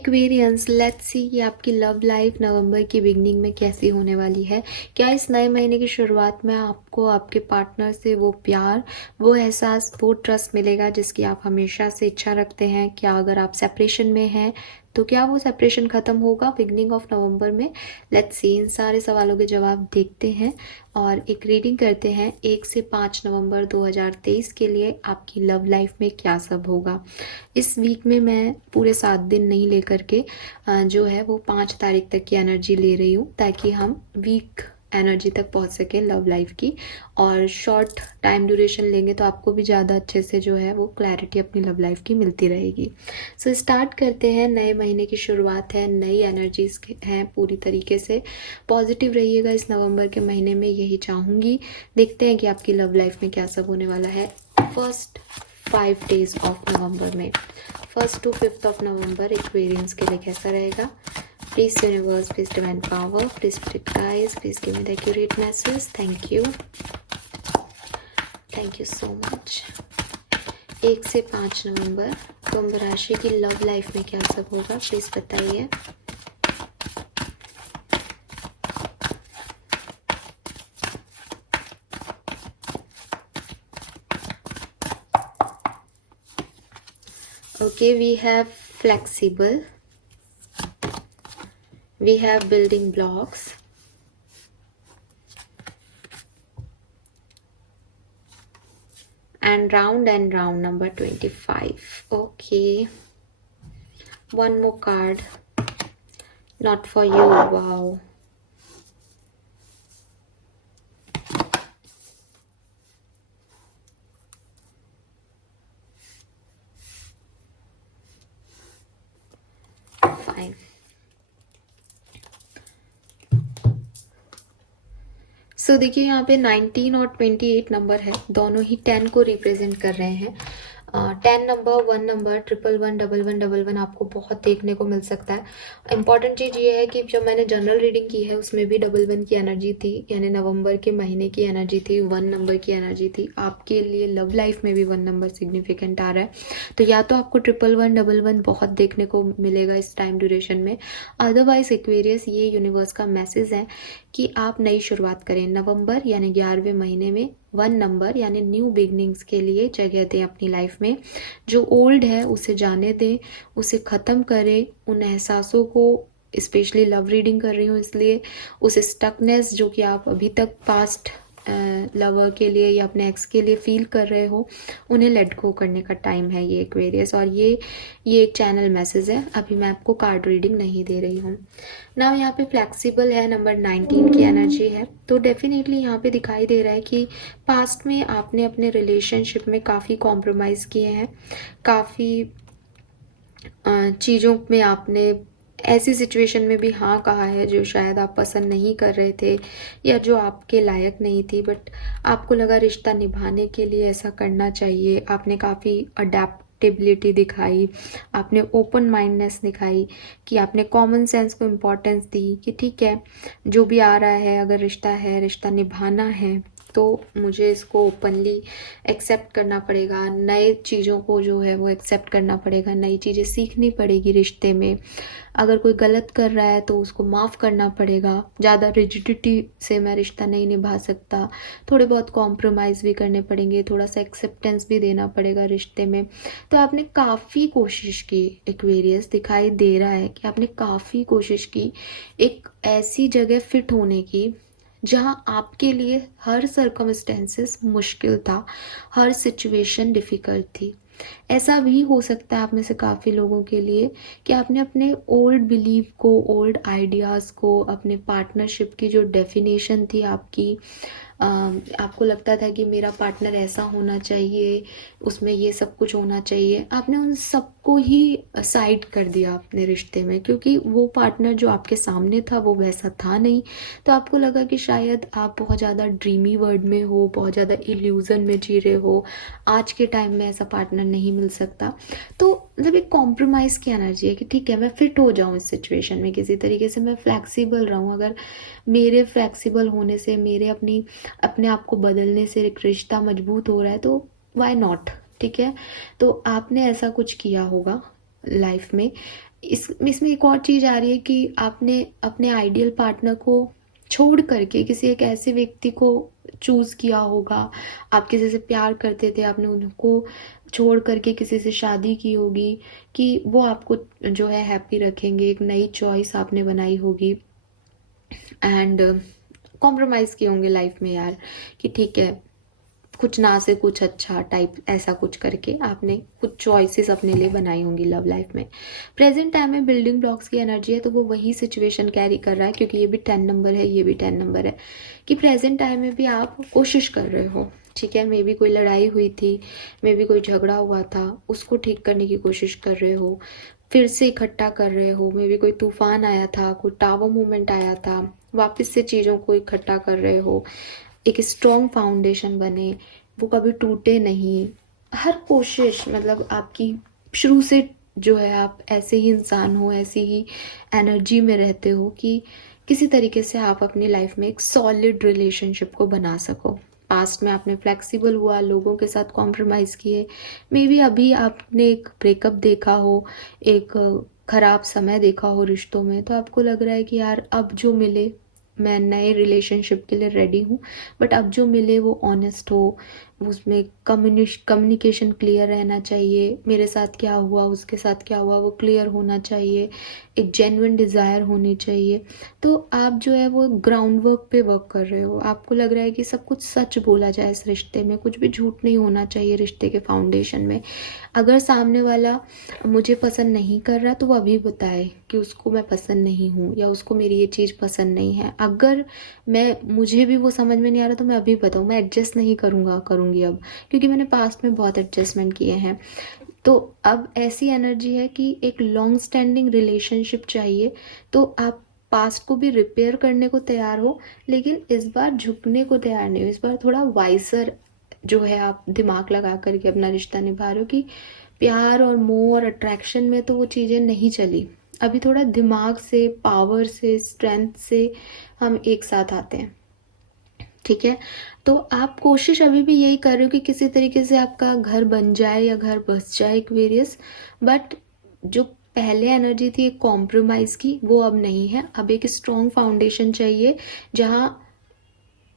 Aquarians, let's see कि आपकी love life नवंबर की बिगनिंग में कैसी होने वाली है। क्या इस नए महीने की शुरुआत में आपको आपके पार्टनर से वो प्यार, वो एहसास, वो ट्रस्ट मिलेगा जिसकी आप हमेशा से इच्छा रखते हैं? क्या अगर आप सेपरेशन में हैं तो क्या वो सेपरेशन ख़त्म होगा बिगनिंग ऑफ नवंबर में? लेट्स सी, इन सारे सवालों के जवाब देखते हैं और एक रीडिंग करते हैं 1 से 5 नवंबर 2023 के लिए आपकी लव लाइफ में क्या सब होगा। इस वीक में मैं पूरे 7 दिन नहीं लेकर के जो है वो 5 तारीख तक की एनर्जी ले रही हूँ, ताकि हम वीक एनर्जी तक पहुँच सकें लव लाइफ की। और शॉर्ट टाइम ड्यूरेशन लेंगे तो आपको भी ज़्यादा अच्छे से जो है वो क्लैरिटी अपनी लव लाइफ की मिलती रहेगी। सो स्टार्ट करते हैं। नए महीने की शुरुआत है, नई एनर्जीज हैं, पूरी तरीके से पॉजिटिव रहिएगा इस नवंबर के महीने में, यही चाहूँगी। देखते हैं कि आपकी लव लाइफ में क्या सब होने वाला है फर्स्ट 5 डेज ऑफ नवंबर में। 1st to 5th of November Aquarians के लिए कैसा रहेगा? Please universe, please divine power, please spirit guides, please give me the accurate message. Thank you so much. 1 से 5 नवंबर कुंभ राशि की लव लाइफ में क्या सब होगा, प्लीज बताइए। Okay, we have flexible, we have building blocks, and round number 25. Okay, one more card, not for you. Wow. Fine. सो देखिए यहाँ पे 19 और 28 नंबर है, दोनों ही 10 को रिप्रेजेंट कर रहे हैं। 10 नंबर, 1 नंबर, 111, 1111 आपको बहुत देखने को मिल सकता है। इंपॉर्टेंट चीज़ ये है कि जब मैंने जनरल रीडिंग की है उसमें भी 11 की एनर्जी थी, यानी नवंबर के महीने की एनर्जी थी, 1 नंबर की एनर्जी थी। आपके लिए लव लाइफ में भी 1 नंबर सिग्निफिकेंट आ रहा है, तो या तो आपको 111 बहुत देखने को मिलेगा इस टाइम ड्यूरेशन में। अदरवाइज एक्वेरियस, ये यूनिवर्स का मैसेज है कि आप नई शुरुआत करें। नवंबर यानी 11वें महीने में 1 नंबर यानी न्यू बिगनिंग्स के लिए जगह दें अपनी लाइफ में। जो ओल्ड है उसे जाने दें, उसे ख़त्म करें। उन एहसासों को, स्पेशली लव रीडिंग कर रही हूँ इसलिए, उस स्टकनेस जो कि आप अभी तक पास्ट लवर के लिए या अपने एक्स के लिए फील कर रहे हो, उन्हें लेट गो करने का टाइम है ये एक्वेरियस। और ये एक चैनल मैसेज है, अभी मैं आपको कार्ड रीडिंग नहीं दे रही हूँ ना। यहाँ पे फ्लेक्सिबल है, नंबर 19 की एनर्जी है, तो डेफिनेटली यहाँ पे दिखाई दे रहा है कि पास्ट में आपने अपने रिलेशनशिप में काफ़ी कॉम्प्रोमाइज़ किए हैं, काफ़ी चीज़ों में आपने ऐसी सिचुएशन में भी हाँ कहा है जो शायद आप पसंद नहीं कर रहे थे या जो आपके लायक नहीं थी, बट आपको लगा रिश्ता निभाने के लिए ऐसा करना चाहिए। आपने काफ़ी अडेप्टेबिलिटी दिखाई, आपने ओपन माइंडनेस दिखाई, कि आपने कॉमन सेंस को इम्पोर्टेंस दी कि ठीक है जो भी आ रहा है, अगर रिश्ता है, रिश्ता निभाना है तो मुझे इसको ओपनली एक्सेप्ट करना पड़ेगा। नए चीज़ों को जो है वो एक्सेप्ट करना पड़ेगा, नई चीज़ें सीखनी पड़ेगी रिश्ते में। अगर कोई गलत कर रहा है तो उसको माफ़ करना पड़ेगा। ज़्यादा रिजिडिटी से मैं रिश्ता नहीं निभा सकता, थोड़े बहुत कॉम्प्रोमाइज़ भी करने पड़ेंगे, थोड़ा सा एक्सेप्टेंस भी देना पड़ेगा रिश्ते में। तो आपने काफ़ी कोशिश की, एक्वेरियस दिखाई दे रहा है कि आपने काफ़ी कोशिश की एक ऐसी जगह फिट होने की जहां आपके लिए हर सर्कमस्टेंसेस मुश्किल था, हर सिचुएशन डिफ़िकल्ट थी। ऐसा भी हो सकता है आप में से काफ़ी लोगों के लिए कि आपने अपने ओल्ड बिलीव को, ओल्ड आइडियाज़ को, अपने पार्टनरशिप की जो डेफिनेशन थी आपकी, आपको लगता था कि मेरा पार्टनर ऐसा होना चाहिए, उसमें ये सब कुछ होना चाहिए, आपने उन सबको ही साइड कर दिया अपने रिश्ते में, क्योंकि वो पार्टनर जो आपके सामने था वो वैसा था नहीं। तो आपको लगा कि शायद आप बहुत ज़्यादा ड्रीमी वर्ल्ड में हो, बहुत ज़्यादा इल्यूज़न में जी रहे हो, आज के टाइम में ऐसा पार्टनर नहीं मिल सकता। तो मतलब एक कॉम्प्रोमाइज़ की एनर्जी है कि ठीक है मैं फिट हो जाऊँ इस सिचुएशन में, किसी तरीके से मैं फ्लैक्सिबल रहूँ। अगर मेरे फ्लैक्सिबल होने से, मेरे अपने आप को बदलने से एक रिश्ता मजबूत हो रहा है तो वाई नॉट, ठीक है। तो आपने ऐसा कुछ किया होगा लाइफ में, इसमें एक और चीज़ आ रही है कि आपने अपने आइडियल पार्टनर को छोड़ करके किसी एक ऐसे व्यक्ति को चूज़ किया होगा। आप किसी से प्यार करते थे, आपने उनको छोड़ करके किसी से शादी की होगी कि वो आपको जो है हैप्पी रखेंगे। एक नई चॉइस आपने बनाई होगी एंड कॉम्प्रोमाइज़ किए होंगे लाइफ में यार कि ठीक है, कुछ ना से कुछ अच्छा टाइप, ऐसा कुछ करके आपने कुछ चॉइसेस अपने लिए बनाई होंगी लव लाइफ में। प्रेजेंट टाइम में बिल्डिंग ब्लॉक्स की एनर्जी है, तो वो वही सिचुएशन कैरी कर रहा है, क्योंकि ये भी 10 नंबर है, ये भी 10 नंबर है, कि प्रेजेंट टाइम में भी आप कोशिश कर रहे हो। ठीक है, मे बी कोई लड़ाई हुई थी, मे बी कोई झगड़ा हुआ था, उसको ठीक करने की कोशिश कर रहे हो, फिर से इकट्ठा कर रहे हो। मे बी कोई तूफान आया था, कोई टावर मूवमेंट आया था, वापस से चीज़ों को इकट्ठा कर रहे हो, एक स्ट्रॉन्ग फाउंडेशन बने, वो कभी टूटे नहीं। हर कोशिश मतलब आपकी शुरू से जो है, आप ऐसे ही इंसान हो, ऐसी ही एनर्जी में रहते हो कि किसी तरीके से आप अपनी लाइफ में एक सॉलिड रिलेशनशिप को बना सको। पास्ट में आपने फ्लेक्सिबल हुआ, लोगों के साथ कॉम्प्रोमाइज़ किए, मे बी अभी आपने एक ब्रेकअप देखा हो, एक खराब समय देखा हो रिश्तों में, तो आपको लग रहा है कि यार अब जो मिले, मैं नए रिलेशनशिप के लिए रेडी हूँ, बट अब जो मिले वो ऑनेस्ट हो, उसमें कम्युनिकेशन क्लियर रहना चाहिए, मेरे साथ क्या हुआ, उसके साथ क्या हुआ, वो क्लियर होना चाहिए, एक जेन्युइन डिज़ायर होनी चाहिए। तो आप जो है वो ग्राउंड वर्क पे वर्क कर रहे हो, आपको लग रहा है कि सब कुछ सच बोला जाए इस रिश्ते में, कुछ भी झूठ नहीं होना चाहिए रिश्ते के फाउंडेशन में। अगर सामने वाला मुझे पसंद नहीं कर रहा, तो वो अभी बताए कि उसको मैं पसंद नहीं हूँ, या उसको मेरी ये चीज़ पसंद नहीं है। अगर मुझे भी वो समझ में नहीं आ रहा, तो मैं अभी बताऊँ, मैं एडजस्ट नहीं करूँगी अब, क्योंकि मैंने पास्ट में बहुत एडजस्टमेंट किए हैं। तो अब ऐसी एनर्जी है कि एक लॉन्ग स्टैंडिंग रिलेशनशिप चाहिए, तो आप पास्ट को भी रिपेयर करने को तैयार हो, लेकिन इस बार झुकने को तैयार नहीं हो। इस बार थोड़ा वाइसर जो है आप दिमाग लगा करके अपना रिश्ता निभा रहे हो, कि प्यार और मोह और अट्रैक्शन में तो वो चीज़ें नहीं चली। अभी थोड़ा दिमाग से, पावर से, स्ट्रेंथ से हम एक साथ आते हैं। ठीक है, तो आप कोशिश अभी भी यही कर रहे हो कि किसी तरीके से आपका घर बन जाए या घर बस जाए एक्वेरियस, बट जो पहले एनर्जी थी एक कॉम्प्रोमाइज़ की, वो अब नहीं है। अब एक स्ट्रॉन्ग फाउंडेशन चाहिए, जहाँ,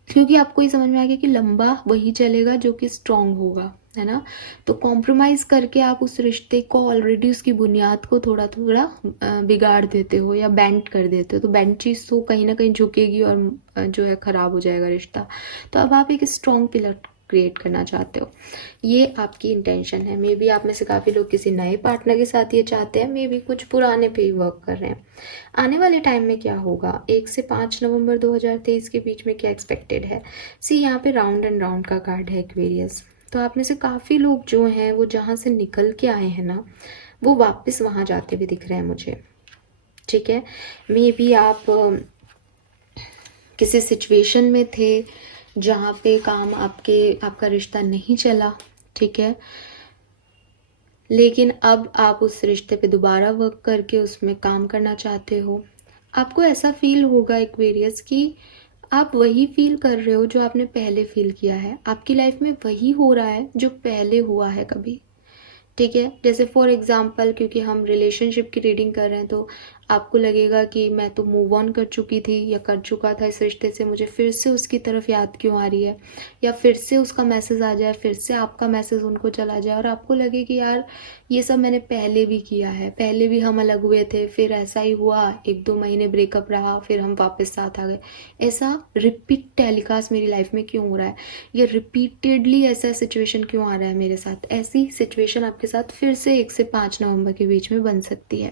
क्योंकि आपको ये समझ में आ गया कि लंबा वही चलेगा जो कि स्ट्रॉन्ग होगा, है ना। तो कॉम्प्रोमाइज़ करके आप उस रिश्ते को, ऑलरेडी उसकी बुनियाद को थोड़ा थोड़ा बिगाड़ देते हो या बेंड कर देते हो, तो बेंड चीज़ तो कहीं ना कहीं झुकेगी और जो है ख़राब हो जाएगा रिश्ता। तो अब आप एक स्ट्रॉन्ग पिलर क्रिएट करना चाहते हो, ये आपकी इंटेंशन है। मे बी आप में से काफ़ी लोग किसी नए पार्टनर के साथ ये चाहते हैं, मे बी कुछ पुराने पे ही वर्क कर रहे हैं। आने वाले टाइम में क्या होगा, 1 से 5 नवंबर 2023 के बीच में क्या एक्सपेक्टेड है। सी यहाँ पे राउंड एंड राउंड का कार्ड है एक्वेरियस। तो आप में से काफ़ी लोग जो हैं वो जहाँ से निकल के आए हैं ना, वो वापस वहाँ जाते हुए दिख रहे हैं मुझे। ठीक है, मे बी आप किसी सिचुएशन में थे जहाँ पे आपका रिश्ता नहीं चला। ठीक है, लेकिन अब आप उस रिश्ते पे दोबारा वर्क करके उसमें काम करना चाहते हो। आपको ऐसा फील होगा एक्वेरियस कि आप वही फील कर रहे हो जो आपने पहले फील किया है, आपकी लाइफ में वही हो रहा है जो पहले हुआ है कभी। ठीक है, जैसे फॉर एग्जांपल, क्योंकि हम रिलेशनशिप की रीडिंग कर रहे हैं, तो आपको लगेगा कि मैं तो मूव ऑन कर चुकी थी या कर चुका था इस रिश्ते से, मुझे फिर से उसकी तरफ याद क्यों आ रही है, या फिर से उसका मैसेज आ जाए, फिर से आपका मैसेज उनको चला जाए, और आपको लगे कि यार ये सब मैंने पहले भी किया है, पहले भी हम अलग हुए थे, फिर ऐसा ही हुआ, 1-2 महीने ब्रेकअप रहा, फिर हम वापस साथ आ गए। ऐसा रिपीट टेलीकास्ट मेरी लाइफ में क्यों हो रहा है, ये रिपीटेडली ऐसा सिचुएशन क्यों आ रहा है मेरे साथ। ऐसी सिचुएशन आपके साथ फिर से 1 से 5 नवंबर के बीच में बन सकती है।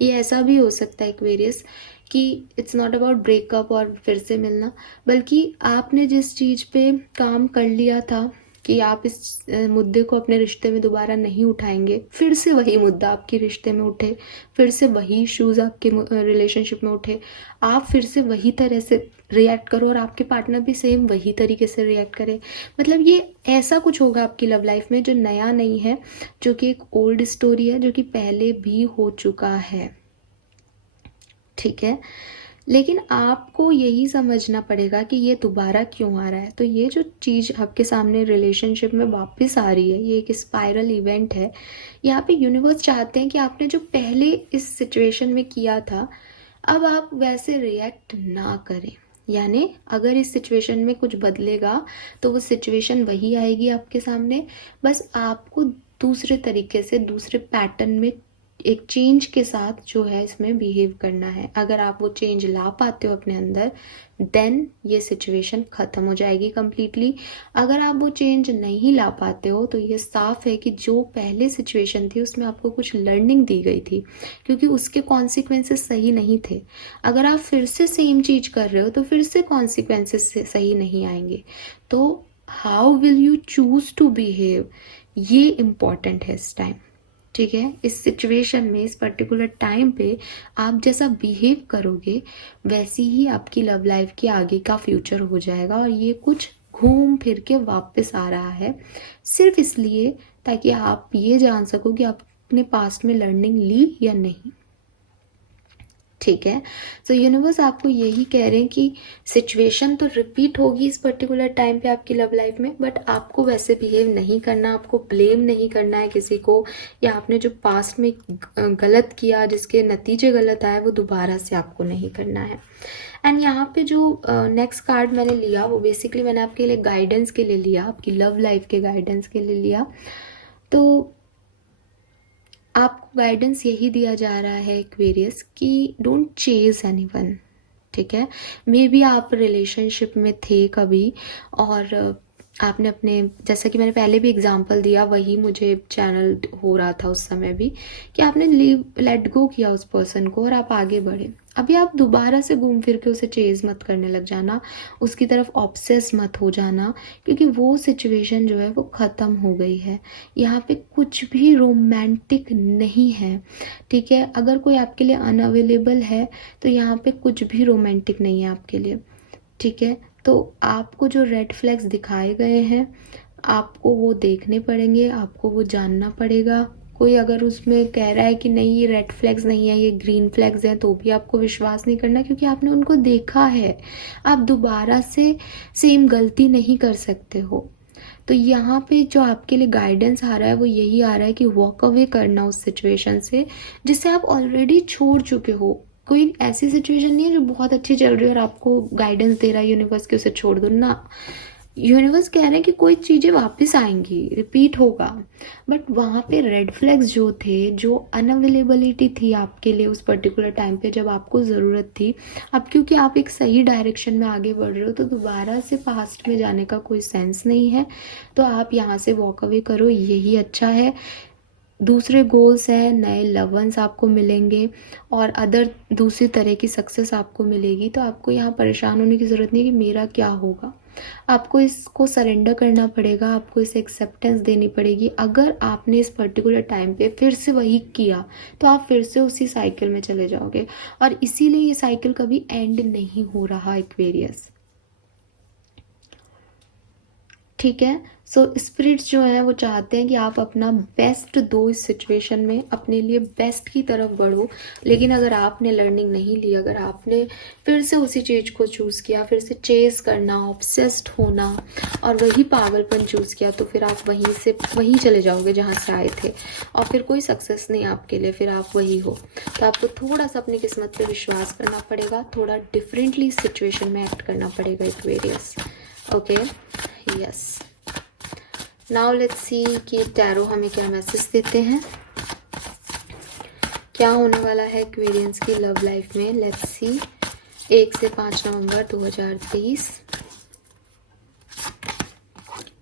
ये ऐसा भी हो सकता है एक्वेरियस कि इट्स नॉट अबाउट ब्रेकअप और फिर से मिलना, बल्कि आपने जिस चीज़ पे काम कर लिया था कि आप इस मुद्दे को अपने रिश्ते में दोबारा नहीं उठाएंगे, फिर से वही मुद्दा आपके रिश्ते में उठे, फिर से वही इश्यूज़ आपके रिलेशनशिप में उठे, आप फिर से वही तरह से रिएक्ट करो और आपके पार्टनर भी सेम वही तरीके से रिएक्ट करे। मतलब ये ऐसा कुछ होगा आपकी लव लाइफ में जो नया नहीं है, जो कि एक ओल्ड स्टोरी है, जो कि पहले भी हो चुका है। ठीक है, लेकिन आपको यही समझना पड़ेगा कि ये दोबारा क्यों आ रहा है। तो ये जो चीज़ आपके सामने रिलेशनशिप में वापस आ रही है, ये एक स्पाइरल इवेंट है। यहाँ पे यूनिवर्स चाहते हैं कि आपने जो पहले इस सिचुएशन में किया था, अब आप वैसे रिएक्ट ना करें। यानी अगर इस सिचुएशन में कुछ बदलेगा तो वो सिचुएशन वही आएगी आपके सामने, बस आपको दूसरे तरीके से, दूसरे पैटर्न में, एक चेंज के साथ जो है इसमें बिहेव करना है। अगर आप वो चेंज ला पाते हो अपने अंदर, देन ये सिचुएशन ख़त्म हो जाएगी कम्प्लीटली। अगर आप वो चेंज नहीं ला पाते हो तो ये साफ है कि जो पहले सिचुएशन थी उसमें आपको कुछ लर्निंग दी गई थी, क्योंकि उसके कॉन्सिक्वेंसेस सही नहीं थे। अगर आप फिर से सेम चीज़ कर रहे हो तो फिर से कॉन्सिक्वेंसेस सही नहीं आएंगे। तो how will you choose to behave, ये इम्पॉर्टेंट है इस टाइम। ठीक है, इस सिचुएशन में, इस पर्टिकुलर टाइम पे आप जैसा बिहेव करोगे वैसी ही आपकी लव लाइफ की आगे का फ्यूचर हो जाएगा। और ये कुछ घूम फिर के वापस आ रहा है सिर्फ इसलिए ताकि आप ये जान सको कि आपने पास्ट में लर्निंग ली या नहीं। ठीक है, सो यूनिवर्स आपको यही कह रहे हैं कि सिचुएशन तो रिपीट होगी इस पर्टिकुलर टाइम पे आपकी लव लाइफ में, बट आपको वैसे बिहेव नहीं करना, आपको ब्लेम नहीं करना है किसी को, या आपने जो पास्ट में गलत किया जिसके नतीजे गलत आए वो दोबारा से आपको नहीं करना है। एंड यहाँ पे जो नेक्स्ट कार्ड मैंने लिया वो बेसिकली मैंने आपके लिए गाइडेंस के लिए लिया, आपकी लव लाइफ के गाइडेंस के लिए लिया। तो आपको गाइडेंस यही दिया जा रहा है एक्वेरियस कि डोंट चेज एनीवन। ठीक है, मे बी आप रिलेशनशिप में थे कभी और आपने अपने, जैसा कि मैंने पहले भी एग्जांपल दिया, वही मुझे चैनल हो रहा था उस समय भी, कि आपने लेट गो किया उस पर्सन को और आप आगे बढ़े। अभी आप दोबारा से घूम फिर के उसे चेज मत करने लग जाना, उसकी तरफ ऑब्सेस मत हो जाना, क्योंकि वो सिचुएशन जो है वो ख़त्म हो गई है। यहाँ पे कुछ भी रोमांटिक नहीं है। ठीक है, अगर कोई आपके लिए अनअवेलेबल है तो यहाँ पे कुछ भी रोमांटिक नहीं है आपके लिए। ठीक है, तो आपको जो रेड फ्लैग्स दिखाए गए हैं आपको वो देखने पड़ेंगे, आपको वो जानना पड़ेगा। कोई अगर उसमें कह रहा है कि नहीं ये रेड फ्लैग्स नहीं है, ये ग्रीन फ्लैग्स हैं, तो भी आपको विश्वास नहीं करना, क्योंकि आपने उनको देखा है। आप दोबारा से सेम गलती नहीं कर सकते हो। तो यहाँ पे जो आपके लिए गाइडेंस आ रहा है वो यही आ रहा है कि वॉक अवे करना उस सिचुएशन से जिसे आप ऑलरेडी छोड़ चुके हो। कोई ऐसी सिचुएशन नहीं है जो बहुत अच्छी चल रही है और आपको गाइडेंस दे रहा है यूनिवर्स कि उसे छोड़ दो ना। यूनिवर्स कह रहे हैं कि कोई चीज़ें वापस आएंगी, रिपीट होगा, बट वहाँ पे रेड फ्लैग्स जो थे, जो अनअवेलेबिलिटी थी आपके लिए उस पर्टिकुलर टाइम पे जब आपको ज़रूरत थी, अब क्योंकि आप एक सही डायरेक्शन में आगे बढ़ रहे हो तो दोबारा से पास्ट में जाने का कोई सेंस नहीं है। तो आप यहाँ से वॉक अवे करो, यही अच्छा है। दूसरे गोल्स हैं, नए लवन्स आपको मिलेंगे और अदर दूसरी तरह की सक्सेस आपको मिलेगी। तो आपको यहाँ परेशान होने की ज़रूरत नहीं कि मेरा क्या होगा। आपको इसको सरेंडर करना पड़ेगा, आपको इसे एक्सेप्टेंस देनी पड़ेगी। अगर आपने इस पर्टिकुलर टाइम पे फिर से वही किया तो आप फिर से उसी साइकिल में चले जाओगे, और इसीलिए ये साइकिल कभी एंड नहीं हो रहा एक्वेरियस। ठीक है, सो स्पिरिट्स जो हैं वो चाहते हैं कि आप अपना बेस्ट दो इस सिचुएशन में, अपने लिए बेस्ट की तरफ बढ़ो। लेकिन अगर आपने लर्निंग नहीं ली, अगर आपने फिर से उसी चीज़ को चूज़ किया, फिर से चेस करना, ऑब्सेस्ड होना और वही पागलपन चूज़ किया, तो फिर आप वहीं चले जाओगे जहाँ से आए थे, और फिर कोई सक्सेस नहीं आपके लिए, फिर आप वही हो। तो आपको थोड़ा सा अपनी किस्मत पे विश्वास करना पड़ेगा, थोड़ा डिफरेंटली इस सिचुएशन में एक्ट करना पड़ेगा Aquarius. Okay, yes, now let's see कि टैरो हमें क्या मैसेज देते हैं, क्या होने वाला है एक्वेरियंस की लव लाइफ में। लेट्स सी, 1 से 5 नवंबर 2023।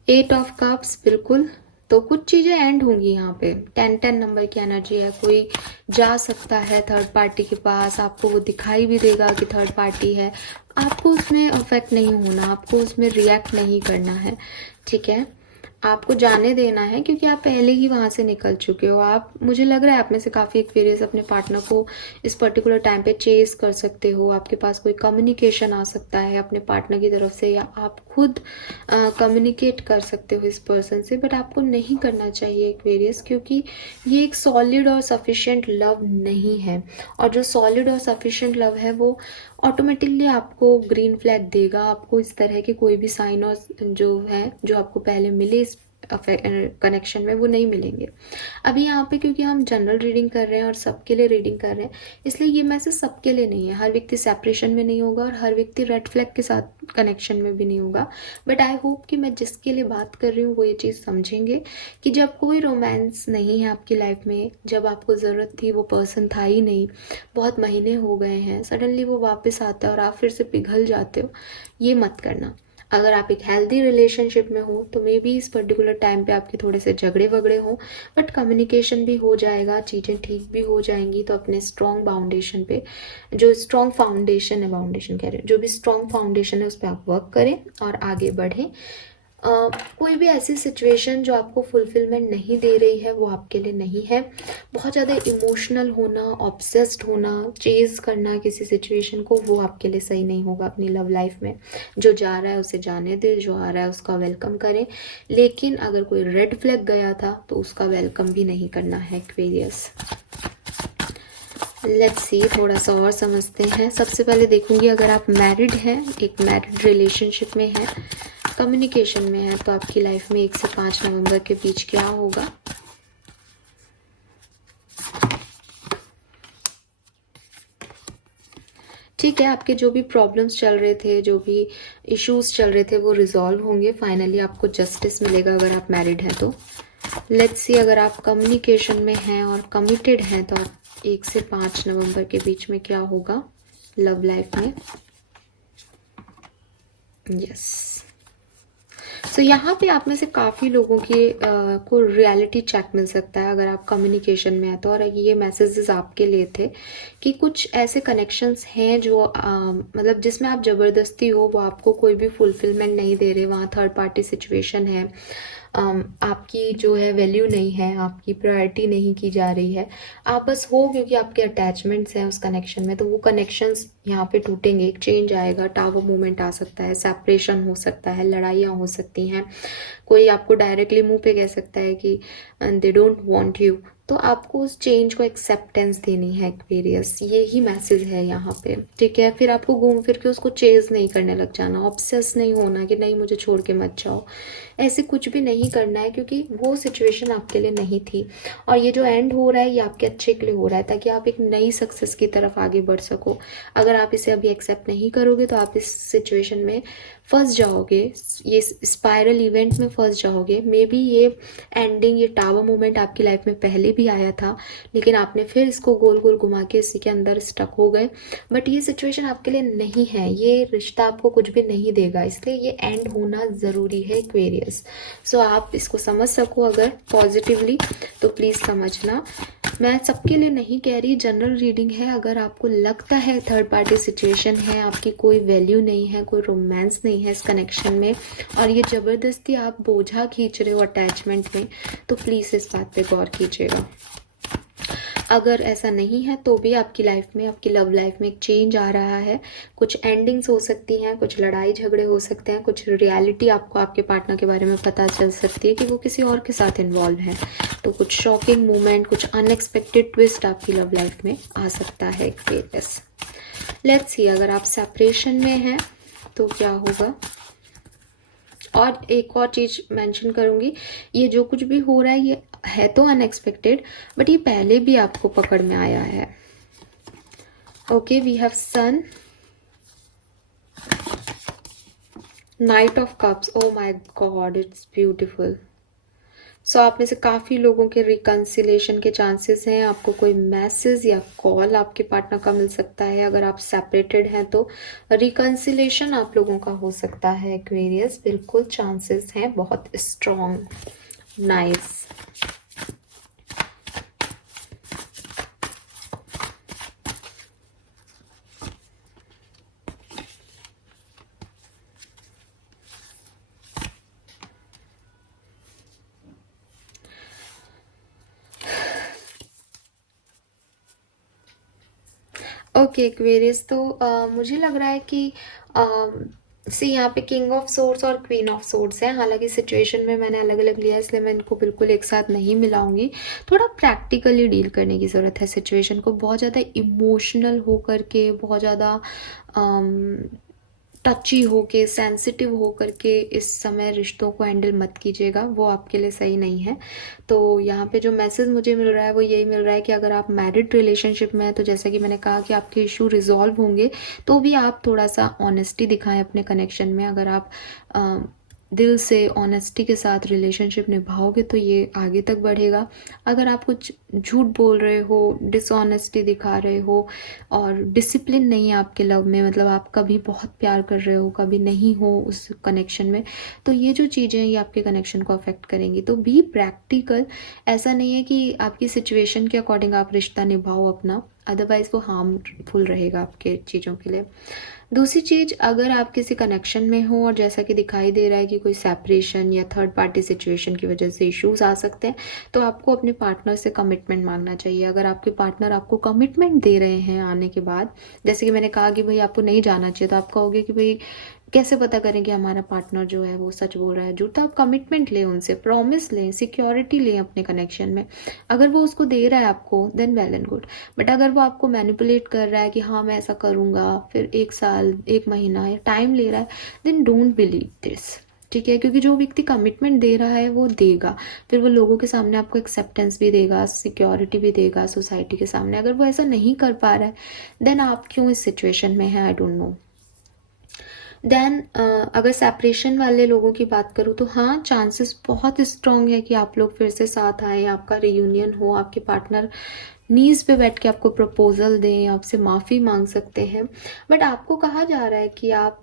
8 ऑफ कप्स, बिल्कुल। तो कुछ चीज़ें एंड होंगी यहाँ पे। 10 नंबर की एनर्जी है, कोई जा सकता है थर्ड पार्टी के पास, आपको वो दिखाई भी देगा कि थर्ड पार्टी है, आपको उसमें अफेक्ट नहीं होना, आपको उसमें रिएक्ट नहीं करना है। ठीक है, आपको जाने देना है, क्योंकि आप पहले ही वहाँ से निकल चुके हो। आप, मुझे लग रहा है आप में से काफ़ी एक्वेरियस अपने पार्टनर को इस पर्टिकुलर टाइम पे चेस कर सकते हो। आपके पास कोई कम्युनिकेशन आ सकता है अपने पार्टनर की तरफ से, या आप खुद कम्युनिकेट कर सकते हो इस पर्सन से, बट आपको नहीं करना चाहिए एक्वेरियस, क्योंकि ये एक सॉलिड और सफिशिएंट लव नहीं है। और जो सॉलिड और सफिशिएंट लव है वो ऑटोमेटिकली आपको ग्रीन फ्लैग देगा। आपको इस तरह के कोई भी साइन और जो है, जो आपको पहले मिले इस कनेक्शन में, वो नहीं मिलेंगे। अभी यहाँ पे क्योंकि हम जनरल रीडिंग कर रहे हैं और सबके लिए रीडिंग कर रहे हैं, इसलिए ये मैसेज सबके लिए नहीं है। हर व्यक्ति सेपरेशन में नहीं होगा और हर व्यक्ति रेड फ्लैग के साथ कनेक्शन में भी नहीं होगा। बट आई होप कि मैं जिसके लिए बात कर रही हूँ वो ये चीज़ समझेंगे कि जब कोई रोमांस नहीं है आपकी लाइफ में, जब आपको ज़रूरत थी वो पर्सन था ही नहीं, बहुत महीने हो गए हैं, सडनली वो वापस आता है और आप फिर से पिघल जाते हो, ये मत करना। अगर आप एक हेल्दी रिलेशनशिप में हो तो मे बी इस पर्टिकुलर टाइम पे आपके थोड़े से झगड़े वगड़े हों, बट कम्युनिकेशन भी हो जाएगा, चीज़ें ठीक भी हो जाएंगी। तो अपने स्ट्रॉन्ग फाउंडेशन पे, जो स्ट्रॉन्ग फाउंडेशन है, फाउंडेशन कह रहे हैं, जो भी स्ट्रॉन्ग फाउंडेशन है उस पर आप वर्क करें और आगे बढ़ें। कोई भी ऐसी सिचुएशन जो आपको फुलफिलमेंट नहीं दे रही है वो आपके लिए नहीं है। बहुत ज़्यादा इमोशनल होना, ऑब्सेस्ड होना, चेज़ करना किसी सिचुएशन को, वो आपके लिए सही नहीं होगा अपनी लव लाइफ में। जो जा रहा है उसे जाने दे, जो आ रहा है उसका वेलकम करें, लेकिन अगर कोई रेड फ्लैग गया था तो उसका वेलकम भी नहीं करना है एक्वेरियस। लेट्स सी, थोड़ा सा और समझते हैं। सबसे पहले देखूंगी अगर आप मैरिड हैं, एक मैरिड रिलेशनशिप में हैं, कम्युनिकेशन में है, तो आपकी लाइफ में 1 से 5 नवंबर के बीच क्या होगा। ठीक है, आपके जो भी प्रॉब्लम्स चल रहे थे, जो भी इश्यूज चल रहे थे, वो रिजॉल्व होंगे। फाइनली आपको जस्टिस मिलेगा अगर आप मैरिड हैं तो। लेट्स सी, अगर आप कम्युनिकेशन में हैं और कमिटेड हैं तो आप 1 से 5 नवंबर के बीच में क्या होगा लव लाइफ में। यस, सो यहाँ पे आप में से काफ़ी लोगों के को रियलिटी चेक मिल सकता है अगर आप कम्युनिकेशन में है तो। और ये मैसेजेस आपके लिए थे कि कुछ ऐसे कनेक्शंस हैं जो मतलब जिसमें आप ज़बरदस्ती हो, वो आपको कोई भी फुलफिलमेंट नहीं दे रहे, वहाँ थर्ड पार्टी सिचुएशन है, आपकी जो है वैल्यू नहीं है, आपकी प्रायोरिटी नहीं की जा रही है, आप बस हो क्योंकि आपके अटैचमेंट्स हैं उस कनेक्शन में। तो वो कनेक्शंस यहाँ पे टूटेंगे, एक चेंज आएगा, टावर मूवमेंट आ सकता है, सेपरेशन हो सकता है, लड़ाइयाँ हो सकती हैं, कोई आपको डायरेक्टली मुंह पे कह सकता है कि दे डोंट वांट यू। तो आपको उस चेंज को एक्सेप्टेंस देनी है एक्वेरियस, यही मैसेज है यहाँ पे। ठीक है, फिर आपको घूम फिर के उसको चेज नहीं करने लग जाना, ऑब्सेस नहीं होना कि नहीं मुझे छोड़ के मत जाओ, ऐसे कुछ भी नहीं करना है, क्योंकि वो सिचुएशन आपके लिए नहीं थी। और ये जो एंड हो रहा है ये आपके अच्छे के लिए हो रहा है, ताकि आप एक नई सक्सेस की तरफ आगे बढ़ सको। अगर आप इसे अभी एक्सेप्ट नहीं करोगे तो आप इस सिचुएशन में फंस जाओगे, ये स्पाइरल इवेंट में फंस जाओगे। मे बी ये एंडिंग, ये टावर मोमेंट आपकी लाइफ में पहले भी आया था, लेकिन आपने फिर इसको गोल गोल घुमा के इसी के अंदर स्टक हो गए। बट ये सिचुएशन आपके लिए नहीं है, ये रिश्ता आपको कुछ भी नहीं देगा, इसलिए ये एंड होना ज़रूरी है एक्वेरियस। सो आप इसको समझ सको अगर पॉजिटिवली तो प्लीज़ समझना। मैं सबके लिए नहीं कह रही, जनरल रीडिंग है। अगर आपको लगता है थर्ड पार्टी सिचुएशन है, आपकी कोई वैल्यू नहीं है, कोई रोमांस नहीं है इस कनेक्शन में, और ये ज़बरदस्ती आप बोझा खींच रहे हो अटैचमेंट में, तो प्लीज़ इस बात पे गौर कीजिएगा। अगर ऐसा नहीं है तो भी आपकी लाइफ में, आपकी लव लाइफ में एक चेंज आ रहा है। कुछ एंडिंग्स हो सकती हैं, कुछ लड़ाई झगड़े हो सकते हैं, कुछ रियलिटी आपको आपके पार्टनर के बारे में पता चल सकती है कि वो किसी और के साथ इन्वॉल्व है। तो कुछ शॉकिंग मोमेंट, कुछ अनएक्सपेक्टेड ट्विस्ट आपकी लव लाइफ में आ सकता है एक्वेरियस। लेट्स सी, अगर आप सेपरेशन में हैं तो क्या होगा। और एक और चीज़ मेंशन करूँगी, ये जो कुछ भी हो रहा है ये है तो अनएक्सपेक्टेड, बट ये पहले भी आपको पकड़ में आया है। Okay, we have Sun, Knight of Cups, oh my god it's beautiful. So आप में से काफ़ी लोगों के रिकन्सिलेशन के चांसेस हैं। आपको कोई मैसेज या कॉल आपके पार्टनर का मिल सकता है। अगर आप सेपरेटेड हैं तो रिकन्सिलेशन आप लोगों का हो सकता है एक्वेरियस, बिल्कुल चांसेस हैं बहुत स्ट्रॉन्ग। नाइस, ओके एक्वेरियस, तो मुझे लग रहा है कि सी यहाँ पे किंग ऑफ सोर्ड्स और क्वीन ऑफ सोर्ड्स है। हालांकि सिचुएशन में मैंने अलग अलग लिया, इसलिए मैं इनको बिल्कुल एक साथ नहीं मिलाऊंगी। थोड़ा प्रैक्टिकली डील करने की ज़रूरत है सिचुएशन को। बहुत ज़्यादा इमोशनल हो करके, बहुत ज़्यादा टची होके, सेंसिटिव हो करके इस समय रिश्तों को हैंडल मत कीजिएगा, वो आपके लिए सही नहीं है। तो यहाँ पे जो मैसेज मुझे मिल रहा है वो यही मिल रहा है कि अगर आप मैरिड रिलेशनशिप में हैं, तो जैसा कि मैंने कहा कि आपके इशू रिजॉल्व होंगे, तो भी आप थोड़ा सा ऑनेस्टी दिखाएं अपने कनेक्शन में। अगर आप दिल से ऑनेस्टी के साथ रिलेशनशिप निभाओगे तो ये आगे तक बढ़ेगा। अगर आप कुछ झूठ बोल रहे हो, डिसऑनेस्टी दिखा रहे हो और डिसिप्लिन नहीं है आपके लव में, मतलब आप कभी बहुत प्यार कर रहे हो, कभी नहीं हो उस कनेक्शन में, तो ये जो चीज़ें हैं ये आपके कनेक्शन को अफेक्ट करेंगी। तो बी प्रैक्टिकल। ऐसा नहीं है कि आपकी सिचुएशन के अकॉर्डिंग आप रिश्ता निभाओ अपना, अदरवाइज वो हार्मफुल रहेगा आपके चीज़ों के लिए। दूसरी चीज़, अगर आप किसी कनेक्शन में हो और जैसा कि दिखाई दे रहा है कि कोई सेपरेशन या थर्ड पार्टी सिचुएशन की वजह से इश्यूज आ सकते हैं, तो आपको अपने पार्टनर से कमिटमेंट मांगना चाहिए। अगर आपके पार्टनर आपको कमिटमेंट दे रहे हैं आने के बाद, जैसे कि मैंने कहा कि भाई आपको नहीं जाना चाहिए, तो आप कहोगे कि भाई कैसे पता करें कि हमारा पार्टनर जो है वो सच बोल रहा है झूठ? तो आप कमिटमेंट लें उनसे, प्रॉमिस लें, सिक्योरिटी लें अपने कनेक्शन में। अगर वो उसको दे रहा है आपको, then well and good. But अगर वो आपको मैनिपुलेट कर रहा है कि हाँ मैं ऐसा करूँगा, फिर 1 साल 1 महीना या टाइम ले रहा है, देन डोंट बिलीव दिस। ठीक है, क्योंकि जो व्यक्ति कमिटमेंट दे रहा है वो देगा, फिर वो लोगों के सामने आपको एक्सेप्टेंस भी देगा, सिक्योरिटी भी देगा सोसाइटी के सामने। अगर वो ऐसा नहीं कर पा रहा है, देन आप क्यों इस सिचुएशन में है, आई डोंट नो। देन अगर सेपरेशन वाले लोगों की बात करूँ तो हाँ, चांसेस बहुत स्ट्रॉन्ग है कि आप लोग फिर से साथ आए, आपका रियूनियन हो, आपके पार्टनर नीज पे बैठ के आपको प्रपोजल दें, आपसे माफ़ी मांग सकते हैं। बट आपको कहा जा रहा है कि आप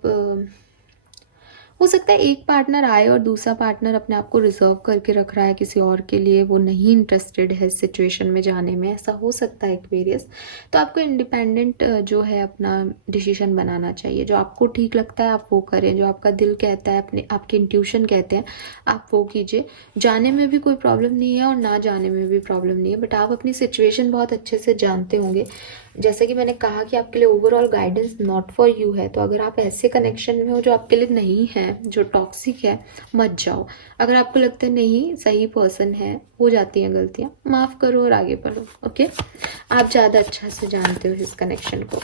हो सकता है एक पार्टनर आए और दूसरा पार्टनर अपने आप को रिजर्व करके रख रहा है किसी और के लिए, वो नहीं इंटरेस्टेड है इस सिचुएशन में जाने में, ऐसा हो सकता है एक्वेरियस। तो आपको इंडिपेंडेंट जो है अपना डिसीजन बनाना चाहिए। जो आपको ठीक लगता है आप वो करें, जो आपका दिल कहता है, अपने आपके इंट्यूशन कहते हैं, आप वो कीजिए। जाने में भी कोई प्रॉब्लम नहीं है और ना जाने में भी प्रॉब्लम नहीं है, बट आप अपनी सिचुएशन बहुत अच्छे से जानते होंगे। जैसे कि मैंने कहा कि आपके लिए overall guidance not for you है। तो अगर आप ऐसे कनेक्शन में हो जो आपके लिए नहीं है, जो टॉक्सिक है, मत जाओ। अगर आपको लगता है नहीं सही पर्सन है, हो जाती हैं गलतियाँ, माफ़ करो और आगे बढ़ो। ओके, आप ज़्यादा अच्छा से जानते हो इस कनेक्शन को।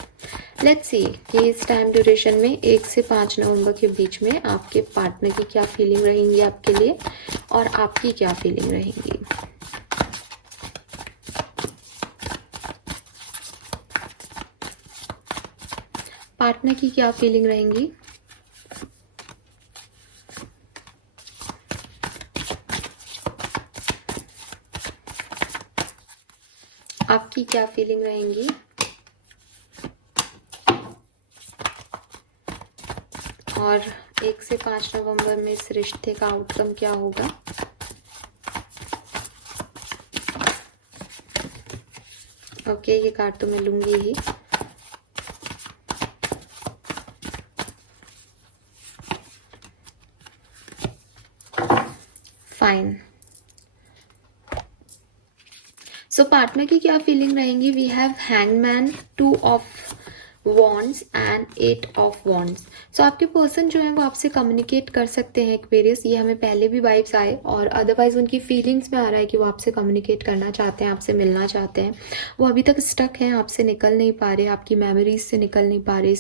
लेट्स सी कि इस टाइम ड्यूरेशन में 1 से 5 नवंबर के बीच में आपके पार्टनर की क्या फीलिंग रहेंगी आपके लिए और आपकी क्या फीलिंग रहेंगी। पार्टनर की क्या फीलिंग रहेंगी, आपकी क्या फीलिंग रहेंगी, और 1 से 5 नवंबर में इस रिश्ते का आउटकम क्या होगा। ओके, ये कार्ड तो मैं लूंगी ही। फाइन। सो पार्टनर की क्या फीलिंग रहेंगी। We have hangman, 2 of wands and 8 of wands. So आपके पर्सन जो है वो आपसे कम्युनिकेट कर सकते हैं एक्वेरियस, ये हमें पहले भी वाइब्स आए, और अदरवाइज उनकी फीलिंग्स में आ रहा है कि वो आपसे कम्युनिकेट करना चाहते हैं, आपसे मिलना चाहते हैं। वो अभी तक स्टक हैं, आपसे निकल नहीं पा रहे, आपकी मेमोरीज से निकल नहीं पा रहे,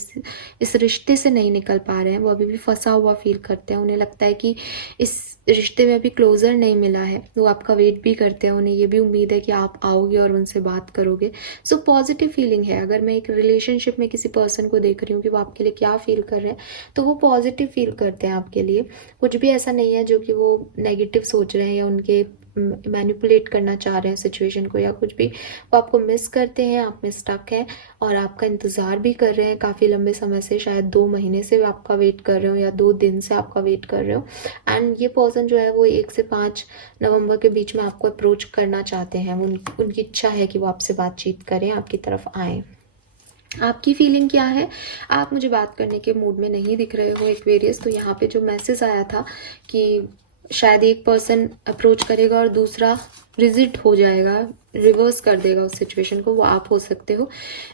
इस रिश्ते से नहीं निकल पा रहे हैं। वो अभी भी फंसा हुआ फील करते हैं, उन्हें लगता है कि इस रिश्ते में अभी क्लोजर नहीं मिला है। वो आपका वेट भी करते हैं, उन्हें ये भी उम्मीद है कि आप आओगे और उनसे बात करोगे। सो पॉजिटिव फीलिंग है। अगर मैं एक रिलेशनशिप में किसी पर्सन को देख रही हूँ कि वो आपके लिए क्या फील कर रहे हैं, तो वो पॉजिटिव फील करते हैं आपके लिए। कुछ भी ऐसा नहीं है जो कि वो नेगेटिव सोच रहे हैं या उनके मैनिपुलेट करना चाह रहे हैं सिचुएशन को या कुछ भी। वो आपको मिस करते हैं, आप में स्टक हैं और आपका इंतज़ार भी कर रहे हैं काफ़ी लंबे समय से, शायद 2 महीने से आपका वेट कर रहे हो या 2 दिन से आपका वेट कर रहे हो। एंड ये पर्सन जो है वो 1 से 5 नवंबर के बीच में आपको अप्रोच करना चाहते हैं। उनकी इच्छा है कि वो आपसे बातचीत करें, आपकी तरफ आएँ। आपकी फीलिंग क्या है। आप मुझे बात करने के मूड में नहीं दिख रहे हो एक्वेरियस। तो यहाँ पे जो मैसेज आया था कि शायद एक पर्सन अप्रोच करेगा और दूसरा रिजिड हो जाएगा, रिवर्स कर देगा उस सिचुएशन को, वो आप हो सकते हो।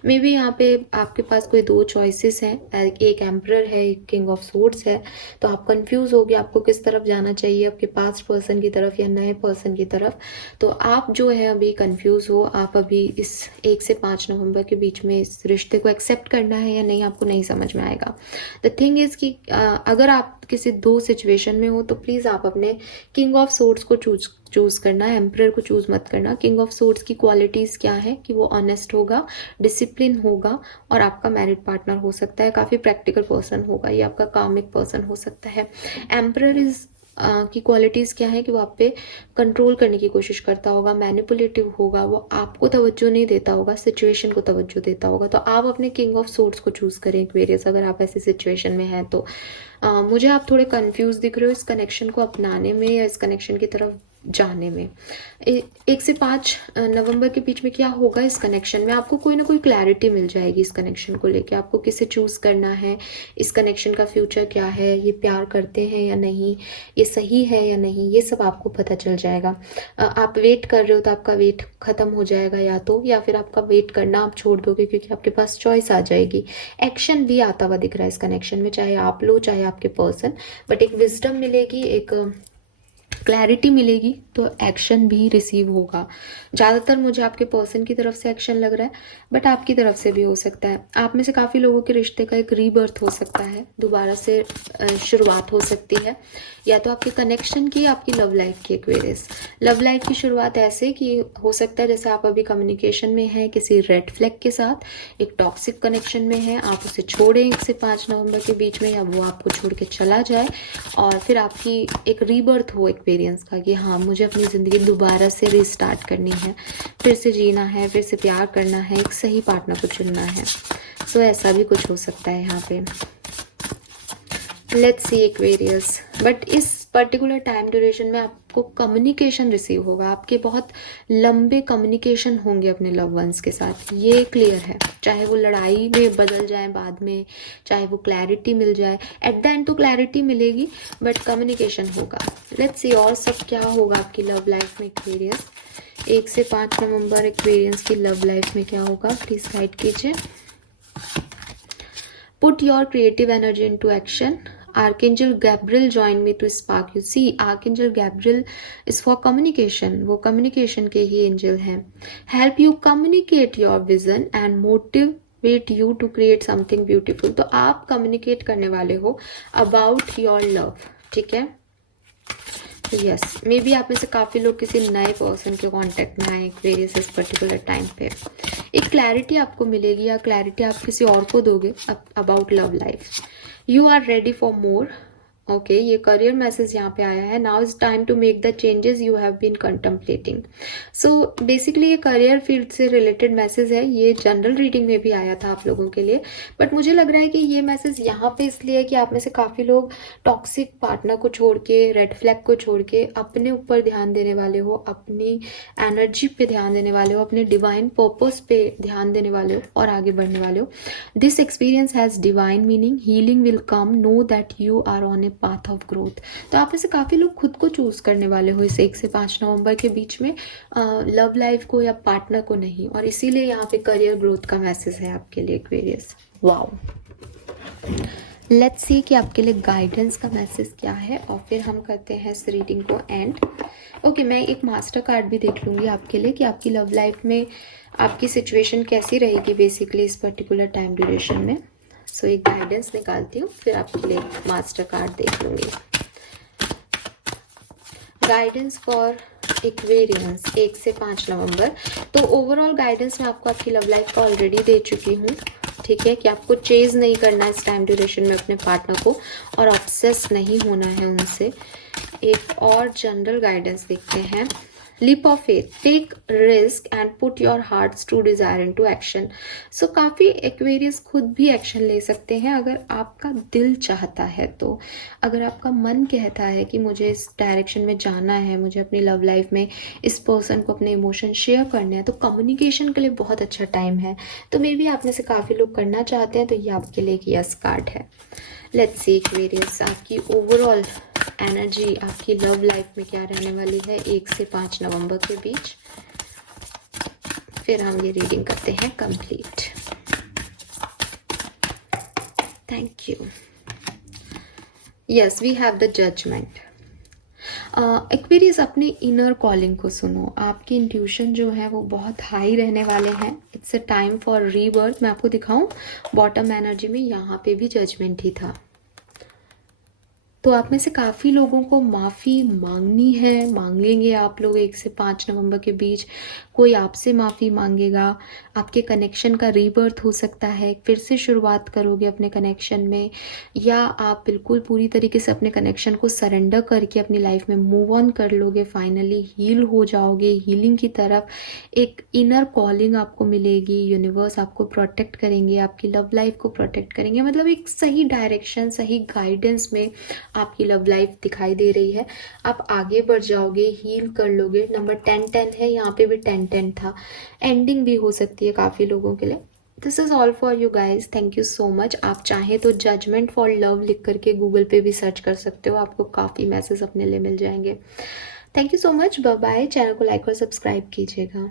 मे बी यहाँ पे आपके पास कोई दो चॉइसेस हैं, एक एम्परर है, एक किंग ऑफ सोर्ड्स है, तो आप कंफ्यूज हो गए आपको किस तरफ जाना चाहिए, आपके पास्ट पर्सन की तरफ या नए पर्सन की तरफ। तो आप जो है अभी कंफ्यूज हो, आप अभी इस 1 से 5 नवंबर के बीच में इस रिश्ते को एक्सेप्ट करना है या नहीं, आपको नहीं समझ में आएगा। द थिंग इज कि अगर आप किसी दो सिचुएशन में हो तो प्लीज़ आप अपने किंग ऑफ सोर्ड्स को चूज करना, एम्परर को चूज मत करना। किंग ऑफ सोर्ड्स की क्वालिटीज क्या है कि वो ऑनेस्ट होगा, डिसिप्लिन होगा, और आपका मैरिड पार्टनर हो सकता है, काफी प्रैक्टिकल पर्सन होगा, ये आपका कामिक पर्सन हो सकता है। एम्परर की क्वालिटीज क्या है कि वो आप पे कंट्रोल करने की कोशिश करता होगा, मैनिपुलेटिव होगा, वो आपको तवज्जो नहीं देता होगा, सिचुएशन को तवज्जो देता होगा। तो आप अपने किंग ऑफ सोर्ड्स को चूज करें एक्वेरियस, अगर आप ऐसी सिचुएशन में हैं तो। मुझे आप थोड़े कंफ्यूज दिख रहे हो इस कनेक्शन को अपनाने में या इस कनेक्शन की तरफ जाने में। 1 से 5 नवंबर के बीच में क्या होगा इस कनेक्शन में, आपको कोई ना कोई क्लैरिटी मिल जाएगी इस कनेक्शन को लेके, आपको किसे चूज करना है, इस कनेक्शन का फ्यूचर क्या है, ये प्यार करते हैं या नहीं, ये सही है या नहीं, ये सब आपको पता चल जाएगा। आप वेट कर रहे हो तो आपका वेट खत्म हो जाएगा या फिर आपका वेट करना आप छोड़ दोगे, क्योंकि आपके पास चॉइस आ जाएगी। एक्शन भी आता हुआ दिख रहा है इस कनेक्शन में, चाहे आप लो चाहे आपके पर्सन, बट एक विजडम मिलेगी, एक क्लैरिटी मिलेगी, तो एक्शन भी रिसीव होगा। ज़्यादातर मुझे आपके पर्सन की तरफ से एक्शन लग रहा है, बट आपकी तरफ से भी हो सकता है। आप में से काफ़ी लोगों के रिश्ते का एक रीबर्थ हो सकता है, दोबारा से शुरुआत हो सकती है, या तो आपके कनेक्शन की, आपकी लव लाइफ की। एक्वेरियस, लव लाइफ की शुरुआत ऐसे कि हो सकता है जैसे आप अभी कम्युनिकेशन में हैं किसी रेड फ्लैग के साथ, एक टॉक्सिक कनेक्शन में है, आप उसे छोड़ें 1 से 5 नवंबर के बीच में, या वो आपको छोड़ के चला जाए, और फिर आपकी एक रीबर्थ हो एक्सपीरियंस का कि हाँ मुझे अपनी ज़िंदगी दोबारा से रीस्टार्ट करनी है, फिर से जीना है, फिर से प्यार करना है, एक सही पार्टनर को चुनना है। सो ऐसा भी कुछ हो सकता है यहाँ पे। लेट्स सी एक्वेरियस, बट इस पर्टिकुलर टाइम ड्यूरेशन में आपको कम्युनिकेशन रिसीव होगा, आपके बहुत लंबे कम्युनिकेशन होंगे अपने लव वंस के साथ, ये क्लियर है। चाहे वो लड़ाई में बदल जाए बाद में, चाहे वो क्लैरिटी मिल जाए, एट द एंड तो क्लैरिटी मिलेगी, बट कम्युनिकेशन होगा। लेट्स सी और सब क्या होगा आपकी लव लाइफ में एक्वेरियस। 1 से 5 नवंबर एक्वेरियंस की लव लाइफ में क्या होगा, प्लीज गाइड कीजिए। Put your creative energy into action. Archangel Gabriel join me to spark you. See, Archangel Gabriel is for communication. वो communication के ही angel हैं. Help you communicate your vision and motivate you to create something beautiful. तो आप communicate करने वाले हो about your love. ठीक है? यस, मे बी आप में से काफ़ी लोग किसी नए पर्सन के कांटेक्ट में आए वेरियस इस पर्टिकुलर टाइम पे। एक क्लैरिटी आपको मिलेगी, या क्लैरिटी आप किसी और को दोगे about love life. You are ready for more. Okay, ये करियर मैसेज यहाँ पे आया है। Now is time to make the changes you have been contemplating. So basically ये करियर फील्ड से रिलेटेड मैसेज है, ये जनरल रीडिंग में भी आया था आप लोगों के लिए, बट मुझे लग रहा है कि ये मैसेज यहाँ पे इसलिए है कि आप में से काफ़ी लोग टॉक्सिक पार्टनर को छोड़ के, रेड फ्लैग को छोड़ के अपने ऊपर ध्यान देने वाले हो, अपनी एनर्जी पे ध्यान देने वाले हो, अपने डिवाइन पर्पस पे ध्यान देने वाले हो और आगे बढ़ने वाले हो। This experience has divine meaning, healing will come, know that you are on a path of growth. तो आप में से काफ़ी लोग खुद को चूज करने वाले हो इस 1 से 5 नवंबर के बीच में, लव लाइफ को या पार्टनर को नहीं, और इसीलिए यहाँ पे करियर ग्रोथ का मैसेज है आपके लिए एक्वेरियस। वाओ, लेट्स सी कि आपके लिए गाइडेंस का मैसेज क्या है, और फिर हम करते हैं इस रीडिंग को एंड। ओके, मैं एक मास्टर कार्ड भी देख लूँगी आपके लिए कि आपकी लव लाइफ में आपकी सिचुएशन कैसी रहेगी बेसिकली इस पर्टिकुलर टाइम ड्यूरेशन में। सो एक गाइडेंस निकालती हूँ, फिर आपके लिए मास्टर कार्ड देख लूँगी। गाइडेंस फॉर एक्वेरियंस 1 से 5 नवंबर। तो ओवरऑल गाइडेंस मैं आपको आपकी लव लाइफ का ऑलरेडी दे चुकी हूँ, ठीक है, कि आपको चेज नहीं करना इस टाइम ड्यूरेशन में अपने पार्टनर को, और ऑब्सेस नहीं होना है उनसे। एक और जनरल गाइडेंस देखते हैं। Leap of faith, take risk and put your hearts to desire into action. So काफ़ी एक्वेरियस खुद भी एक्शन ले सकते हैं अगर आपका दिल चाहता है तो। अगर आपका मन कहता है कि मुझे इस डायरेक्शन में जाना है, मुझे अपनी लव लाइफ में इस पर्सन को अपने इमोशन शेयर करने हैं, तो कम्युनिकेशन के लिए बहुत अच्छा टाइम है। तो मे बी आप में से काफ़ी लोग करना चाहते हैं, तो ये आपके लिए एक यस कार्ड है। लेट्स सी एक्वेरियस, आपकी ओवरऑल एनर्जी आपकी लव लाइफ में क्या रहने वाली है 1 से 5 नवंबर के बीच। फिर हम ये रीडिंग करते हैं complete. Thank you. Yes, we have the judgement. Aquarius, अपने इनर कॉलिंग को सुनो। आपकी इंट्यूशन जो है वो बहुत हाई रहने वाले हैं। It's a time for rebirth. मैं आपको दिखाऊं, बॉटम एनर्जी में यहाँ पे भी जजमेंट ही था। तो आप में से काफ़ी लोगों को माफ़ी मांगनी है, मांगेंगे आप लोग 1 से 5 नवंबर के बीच। कोई आपसे माफ़ी मांगेगा। आपके कनेक्शन का रीबर्थ हो सकता है, फिर से शुरुआत करोगे अपने कनेक्शन में, या आप बिल्कुल पूरी तरीके से अपने कनेक्शन को सरेंडर करके अपनी लाइफ में मूव ऑन कर लोगे, फाइनली हील हो जाओगे। हीलिंग की तरफ एक इनर कॉलिंग आपको मिलेगी। यूनिवर्स आपको प्रोटेक्ट करेंगे, आपकी लव लाइफ को प्रोटेक्ट करेंगे। मतलब एक सही डायरेक्शन, सही गाइडेंस में आपकी लव लाइफ दिखाई दे रही है। आप आगे बढ़ जाओगे, हील कर लोगे। नंबर 10-10 है, यहाँ पे भी 10-10 था। एंडिंग भी हो सकती है काफ़ी लोगों के लिए। This is all for you guys. Thank you so much. आप चाहें तो जजमेंट फॉर लव लिख करके गूगल पे भी सर्च कर सकते हो, आपको काफ़ी मैसेज अपने लिए मिल जाएंगे। Thank you so much. Bye bye. Channel को लाइक और सब्सक्राइब कीजिएगा।